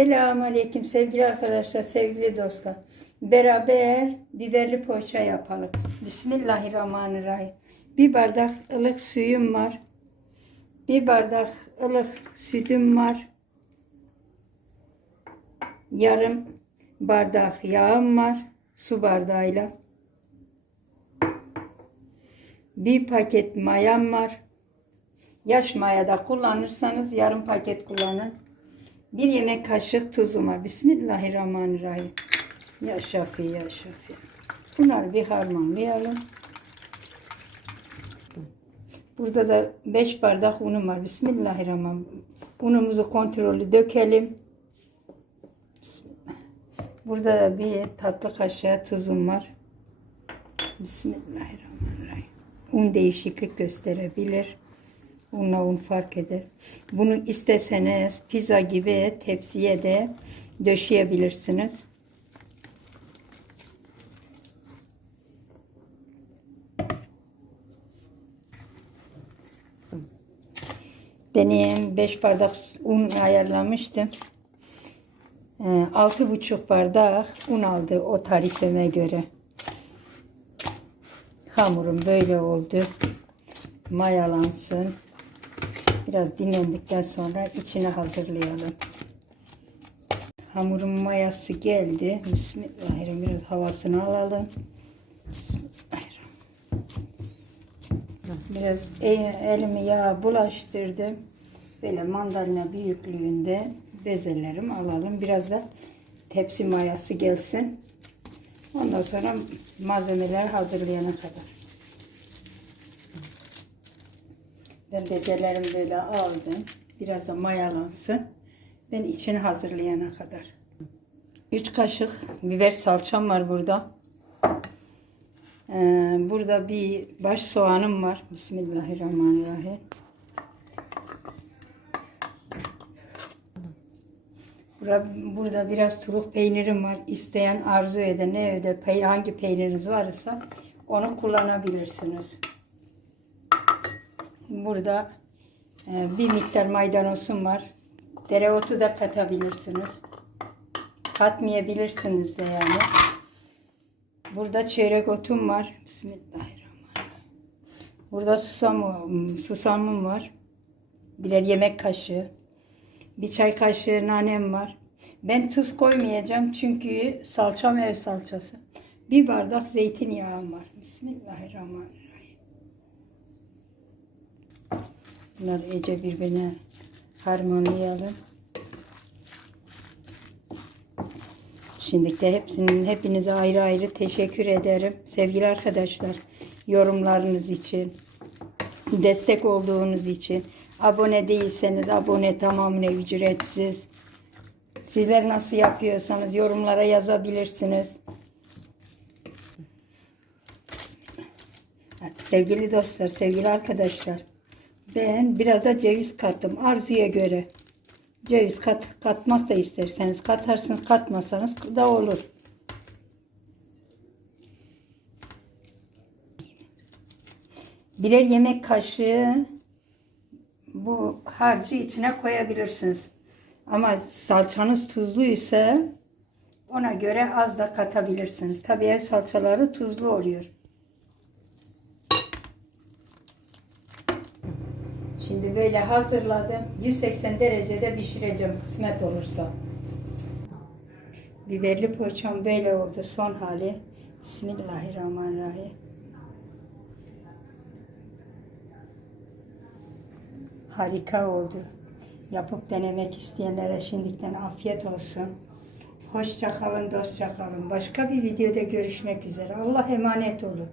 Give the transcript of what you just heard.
Selamun Aleyküm sevgili arkadaşlar, sevgili dostlar. Beraber biberli poğaça yapalım. Bismillahirrahmanirrahim. Bir bardak ılık suyum var. Bir bardak ılık sütüm var. Yarım bardak yağım var. Su bardağıyla. Bir paket mayam var. Yaş maya da kullanırsanız yarım paket kullanın. Bir yemek kaşık tuzum var. Bismillahirrahmanirrahim. Ya Şafi ya Şafi. Bunları bir harmanlayalım. Burada da 5 bardak unum var. Bismillahirrahmanirrahim. Unumuzu kontrollü dökelim. Burada da bir tatlı kaşığı tuzum var. Bismillahirrahmanirrahim. Un değişiklik gösterebilir. Unla un fark eder. Bunu isteseniz pizza gibi tepsiye de döşeyebilirsiniz. Benim 5 bardak un ayarlamıştım. Ee, Altı buçuk bardak un aldı o tarifime göre. Hamurum böyle oldu. Mayalansın. Biraz dinlendikten sonra içine hazırlayalım. Hamurun mayası geldi. Bismillahirrahmanirrahim. Biraz havasını alalım. Bismillahirrahmanirrahim. Biraz elimi yağa bulaştırdım. Böyle mandalina büyüklüğünde bezelerimi alalım. Biraz da tepsi mayası gelsin. Ondan sonra malzemeler hazırlayana kadar. Ben bezelerimi böyle aldım. Biraz da mayalansın. Ben içini hazırlayana kadar. 3 kaşık biber salçam var burada. Ee, burada bir baş soğanım var. Bismillahirrahmanirrahim. Burada, biraz turuk peynirim var. İsteyen, arzu eden evde hangi peyniriniz varsa onu kullanabilirsiniz. Burada e, bir miktar maydanozum var. Dereotu da katabilirsiniz. Katmayabilirsiniz de yani. Burada çeyrek otum var. Bismillahirrahmanirrahim. Burada susam, susamım var. Birer yemek kaşığı. Bir çay kaşığı nanem var. Ben tuz koymayacağım çünkü salçam ev salçası. Bir bardak zeytinyağım var. Bismillahirrahmanirrahim. Bunları iyice birbirine harmanlayalım. Şimdi de hepsinin hepinize ayrı ayrı teşekkür ederim. Sevgili arkadaşlar, yorumlarınız için, destek olduğunuz için. Abone değilseniz abone tamamen ücretsiz. Sizler nasıl yapıyorsanız yorumlara yazabilirsiniz. Sevgili dostlar, sevgili arkadaşlar. Ben biraz da ceviz kattım arzuya göre. Ceviz kat, katmak da isterseniz katarsınız, katmasanız da olur. Birer yemek kaşığı bu harcı içine koyabilirsiniz. Ama salçanız tuzluysa ona göre az da katabilirsiniz. Tabii ev salçaları tuzlu oluyor. Şimdi böyle hazırladım. 180 derecede pişireceğim kısmet olursa. Biberli poğaçam böyle oldu son hali. Bismillahirrahmanirrahim. Harika oldu. Yapıp denemek isteyenlere şimdiden afiyet olsun. Hoşça kalın, dostça kalın. Başka bir videoda görüşmek üzere. Allah emanet olun.